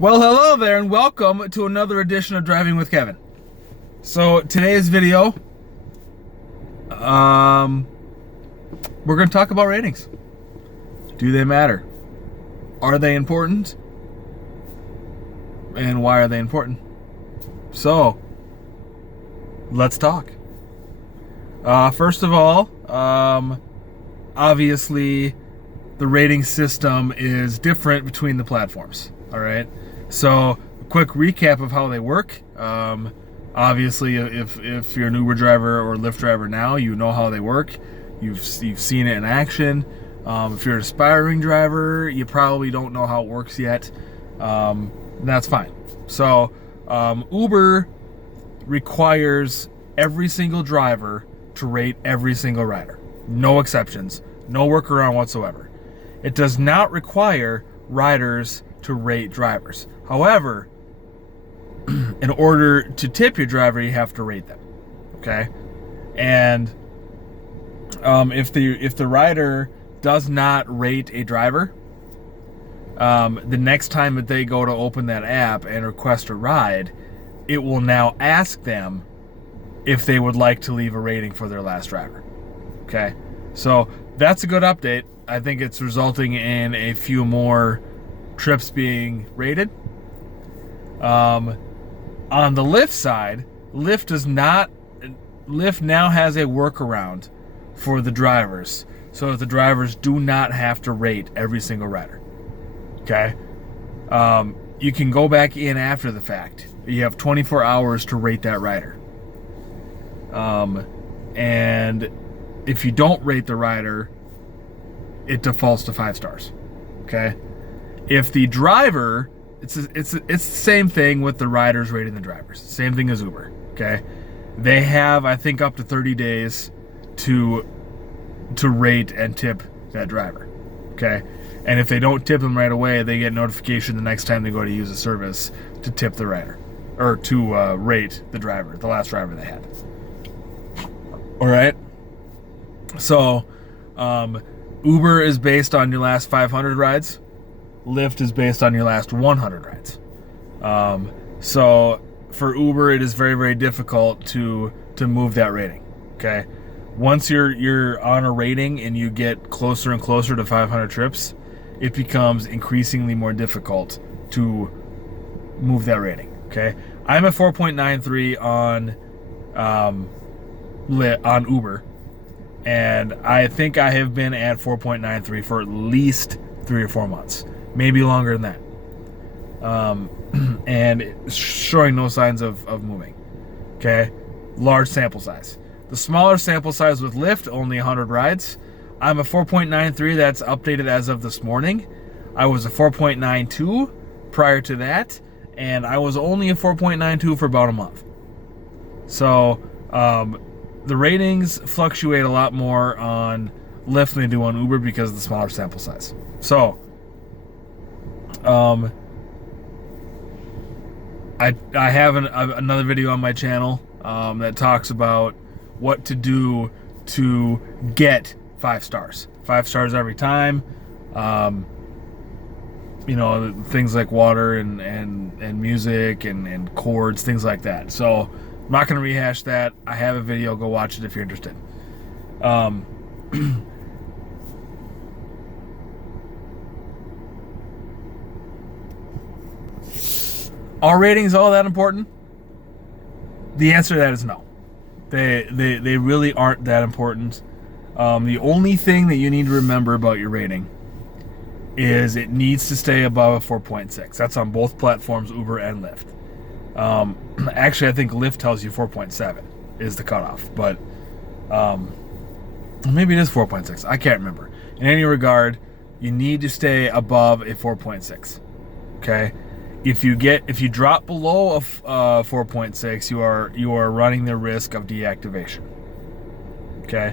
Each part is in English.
Well, hello there, and welcome to another edition of Driving with Kevin. So today's video, we're going to talk about ratings. Do they matter? Are they important? And why are they important? So, let's talk. First of all, obviously, the rating system is different between the platforms. All right. So, a quick recap of how they work. Obviously, if you're an Uber driver or Lyft driver now, you know how they work. You've seen it in action. If you're an aspiring driver, you probably don't know how it works yet. That's fine. So, Uber requires every single driver to rate every single rider. No exceptions. No workaround whatsoever. It does not require riders to rate drivers. However, in order to tip your driver, you have to rate them. Okay? And if the rider does not rate a driver, the next time that they go to open that app and request a ride, it will now ask them if they would like to leave a rating for their last driver. Okay? So that's a good update. I think it's resulting in a few more trips being rated. On the Lyft side, Lyft now has a workaround for the drivers, so that the drivers do not have to rate every single rider. Okay? You can go back in after the fact. You have 24 hours to rate that rider. And if you don't rate the rider, it defaults to 5 stars. Okay? If the driver, it's the same thing with the riders rating the drivers. Same thing as Uber. Okay? They have, I think, up to 30 days to rate and tip that driver. Okay? And if they don't tip them right away, they get notification the next time they go to use the service to tip the rider, or to rate the driver, the last driver they had. All right? So, Uber is based on your last 500 rides. Lyft is based on your last 100 rides. So for Uber, it is very, very difficult to move that rating. Okay, once you're on a rating and you get closer and closer to 500 trips, it becomes increasingly more difficult to move that rating. Okay, I'm at 4.93 on Uber. And I think I have been at 4.93 for at least 3 or 4 months. Maybe longer than that. And it's showing no signs of moving. Okay? Large sample size. The smaller sample size with Lyft, only 100 rides. I'm a 4.93. That's updated as of this morning. I was a 4.92 prior to that. And I was only a 4.92 for about a month. So, the ratings fluctuate a lot more on Lyft than they do on Uber because of the smaller sample size. So, I have another video on my channel that talks about what to do to get 5 stars. 5 stars every time. Things like water and music and chords, things like that. So, I'm not going to rehash that. I have a video. Go watch it if you're interested. Are ratings all that important? The answer to that is no. They really aren't that important. The only thing that you need to remember about your rating is it needs to stay above a 4.6. That's on both platforms, Uber and Lyft. Actually, I think Lyft tells you 4.7 is the cutoff, but maybe it is 4.6. I can't remember. In any regard, you need to stay above a 4.6. Okay, if you drop below a 4.6, you are running the risk of deactivation. Okay,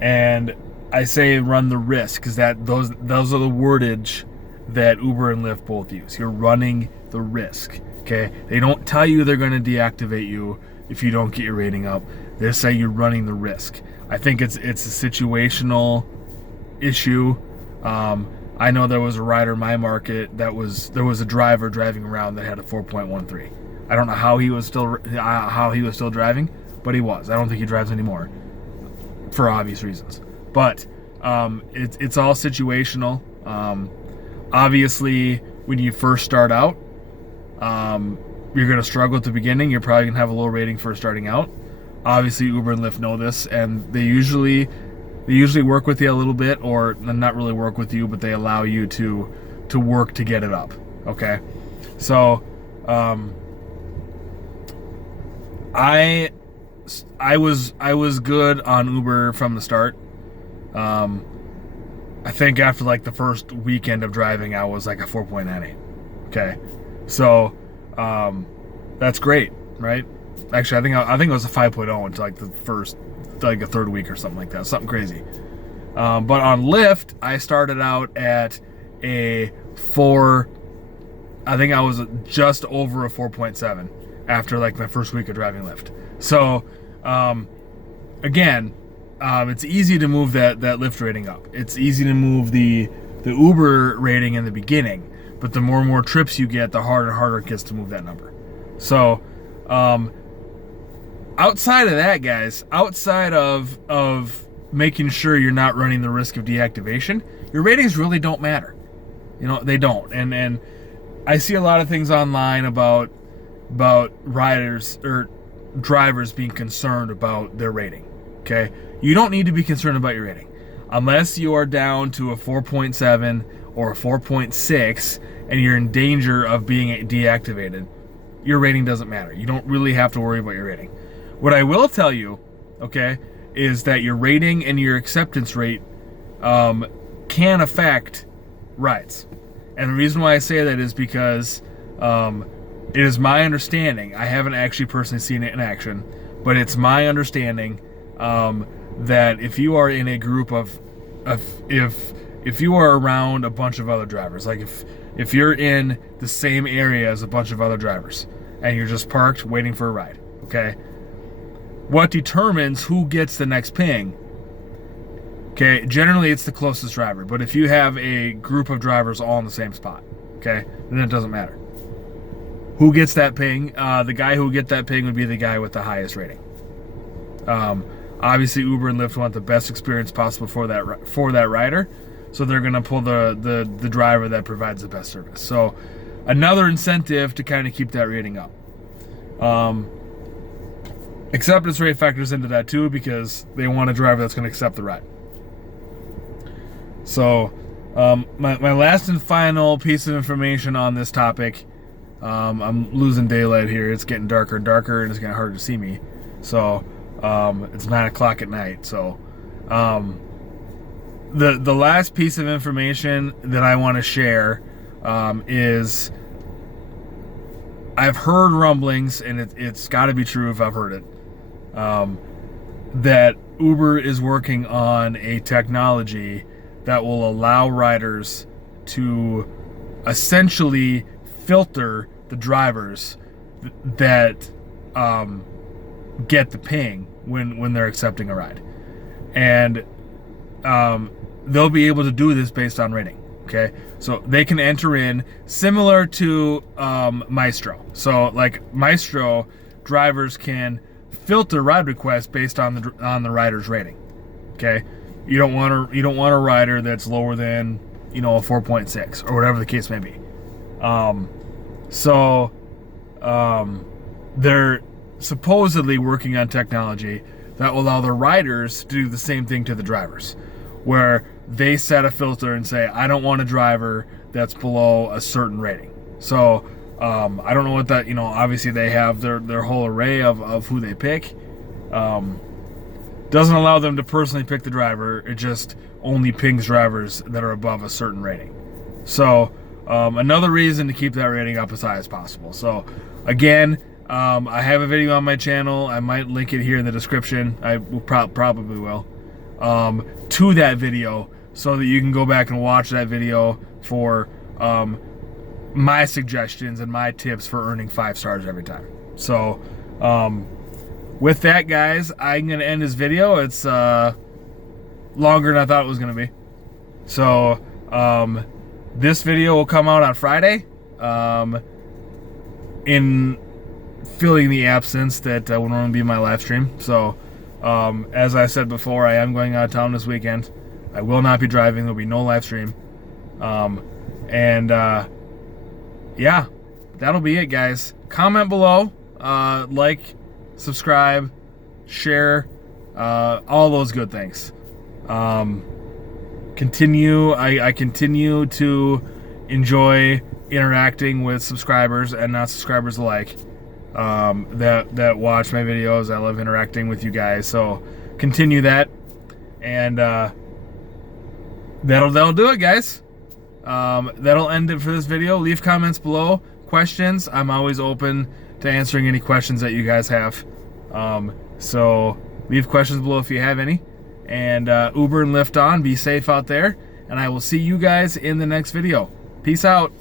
and I say run the risk because those are the wordage that Uber and Lyft both use. You're running the risk. Okay, they don't tell you they're going to deactivate you if you don't get your rating up. They say you're running the risk. I think it's a situational issue. I know there was a rider in my market there was a driver driving around that had a 4.13. I don't know how he was still driving, but he was. I don't think he drives anymore for obvious reasons. But it's all situational. Obviously, when you first start out, you're going to struggle at the beginning. You're probably going to have a low rating for starting out. Obviously, Uber and Lyft know this, and they usually work with you a little bit, or not really work with you, but they allow you to work to get it up. Okay, so I was good on Uber from the start. I think after like the first weekend of driving, I was like a 4.98. Okay, so that's great, right? Actually, I think it was a 5.0 until like the first, like a third week or something like that, something crazy. But on Lyft, I started out at a 4. I think I was just over a 4.7 after like my first week of driving Lyft. So again, it's easy to move that Lyft rating up. It's easy to move the Uber rating in the beginning, but the more and more trips you get, the harder and harder it gets to move that number. So outside of that, guys, outside of making sure you're not running the risk of deactivation, your ratings really don't matter. You know, they don't. And I see a lot of things online about riders or drivers being concerned about their rating. Okay, you don't need to be concerned about your rating unless you are down to a 4.7 or a 4.6 and you're in danger of being deactivated. Your rating doesn't matter. You don't really have to worry about your rating. What I will tell you, okay, is that your rating and your acceptance rate can affect rides. And the reason why I say that is because it is my understanding, I haven't actually personally seen it in action, but it's my understanding that if you are in a group of if you are around a bunch of other drivers, like if you're in the same area as a bunch of other drivers and you're just parked waiting for a ride, okay, what determines who gets the next ping, okay, generally it's the closest driver. But if you have a group of drivers all in the same spot, okay, then it doesn't matter who gets that ping. The guy who would get that ping would be the guy with the highest rating. Obviously, Uber and Lyft want the best experience possible for that rider, so they're going to pull the driver that provides the best service. So another incentive to kind of keep that rating up. Acceptance rate factors into that too, because they want a driver that's going to accept the ride. So my last and final piece of information on this topic, I'm losing daylight here. It's getting darker and darker, and it's getting harder to see me. So it's 9 o'clock at night. So the last piece of information that I want to share is I've heard rumblings, and it's got to be true if I've heard it, that Uber is working on a technology that will allow riders to essentially filter the drivers that get the ping when they're accepting a ride. And they'll be able to do this based on rating. Okay, so they can enter in similar to Maestro. So like Maestro, drivers can filter ride requests based on the rider's rating. Okay, you don't want a rider that's lower than a 4.6 or whatever the case may be. They're supposedly working on technology that will allow the riders to do the same thing to the drivers, where they set a filter and say, I don't want a driver that's below a certain rating. So I don't know what that, obviously they have their whole array of who they pick. Doesn't allow them to personally pick the driver. It just only pings drivers that are above a certain rating. So another reason to keep that rating up as high as possible. So again, I have a video on my channel. I might link it here in the description. I will probably will. To that video, so that you can go back and watch that video for my suggestions and my tips for earning 5 stars every time. So with that, guys, I'm going to end this video. It's longer than I thought it was going to be. So This video will come out on Friday. In filling the absence that would normally be my live stream. So, as I said before, I am going out of town this weekend. I will not be driving. There'll be no live stream. Yeah, that'll be it, guys. Comment below, like, subscribe, share, all those good things. I continue to enjoy interacting with subscribers and not subscribers alike that watch my videos. I love interacting with you guys, so continue that, and that'll do it, guys. That'll end it for this video. Leave comments below, questions. I'm always open to answering any questions that you guys have, so leave questions below if you have any, and Uber and Lyft on. Be safe out there, and I will see you guys in the next video. Peace out.